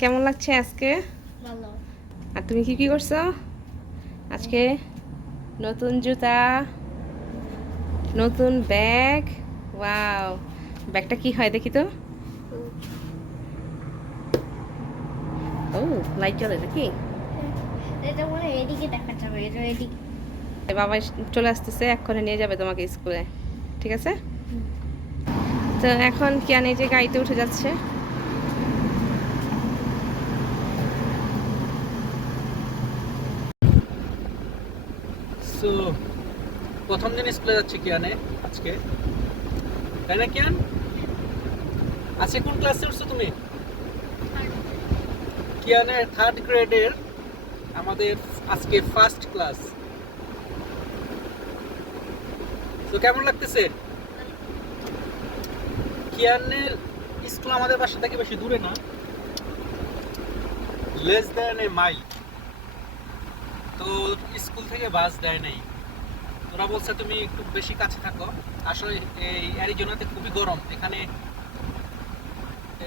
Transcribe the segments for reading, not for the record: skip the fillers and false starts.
কেমন লাগছে আজকে? ভালো। আর তুমি কি কি করছো আজকে? নতুন জুতা, নতুন ব্যাগ। ওয়াও, ব্যাগটা কি হয় দেখি তো। ও, লাইট জ্বলে দেখি। এটা মনে হয় এদিকে দেখা যাবে, এটা এদিকে। বাবা চলে আসতেছে, এক্ষণে নিয়ে যাবে তোমাকে স্কুলে, ঠিক আছে? তো এখন কিয়ান এই যে গাড়িতে উঠে যাচ্ছে। সো প্রথম দিন স্কুলে যাচ্ছে কিয়ানে আজকে, তাই না কিয়ান? আজকে কোন ক্লাসে উঠছো তুমি? কিয়ানের 3rd গ্রেডের আমাদের আজকে ফার্স্ট ক্লাস। তো কেমন লাগতেছে? কিয়ানের স্কুল আমাদের বাসা থেকে বেশি দূরে না, লেস দ্যান এ মাইল। তো স্কুল থেকে বাস দেয় নাই, ওরা বলছে তুমি একটু বেশি কাছে থাকো। আসলে এই অ্যারিজোনাতে খুবই গরম, এখানে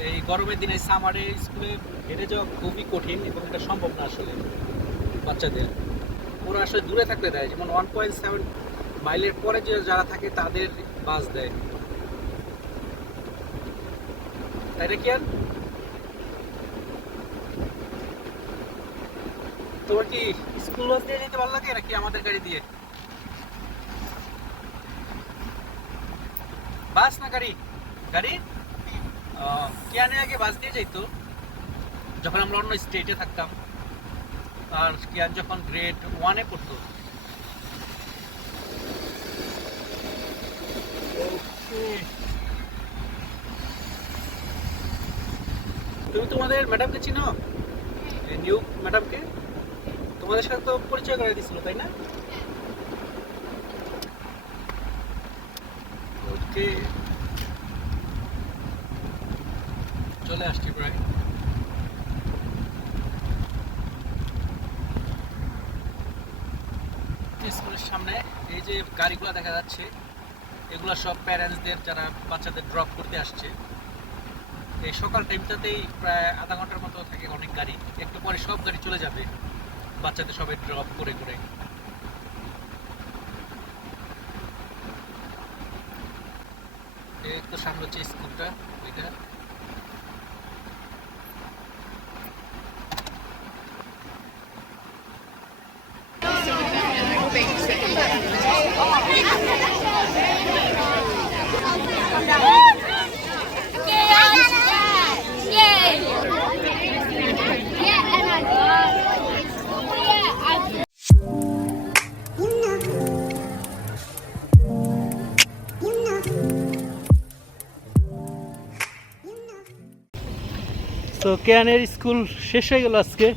এই গরমের দিনে সামারে স্কুলে হেঁটে যাওয়া খুবই কঠিন এবং এটা সম্ভব না আসলে বাচ্চাদের। ওরা আসলে দূরে থাকতে দেয়, যেমন 1.7 মাইলের পরে যে যারা থাকে তাদের বাস দেয়, তাই না কিয়ান? তোমার কি স্কুল বাস দিয়ে যেতে ভালো লাগে নাকি আমাদের গাড়ি দিয়ে? বাস না গাড়ি? গাড়ি। কিয়ানে আগে বাস দিয়ে যাইতো যখন আমরা অন্য স্টেটে থাকতাম, আর কিয়ান যখন গ্রেড 1-এ পড়তো। তুমি তোমাদের ম্যাডামকে চিনো? এই নিউ ম্যাডামকে তোমাদের সাথে তো পরিচয় করে দিছিল, তাই না? ওকে, চলে আসছি প্রায়। স্কুলের সামনে এই যে গাড়িগুলো দেখা যাচ্ছে, এগুলো সব প্যারেন্টসদের যারা বাচ্চাদের ড্রপ করতে আসছে। এই সকাল টাইমটাতেই প্রায় আধা ঘন্টার মতো থাকে অনেক গাড়ি, একটু পরে সব গাড়ি চলে যাবে বাচ্চাদের সবাই ড্রপ করে করে। এই তো সামনে হচ্ছে স্কুলটা, ওইটা। তো কেয়ানের স্কুল শেষ হয়ে গেল আজকে।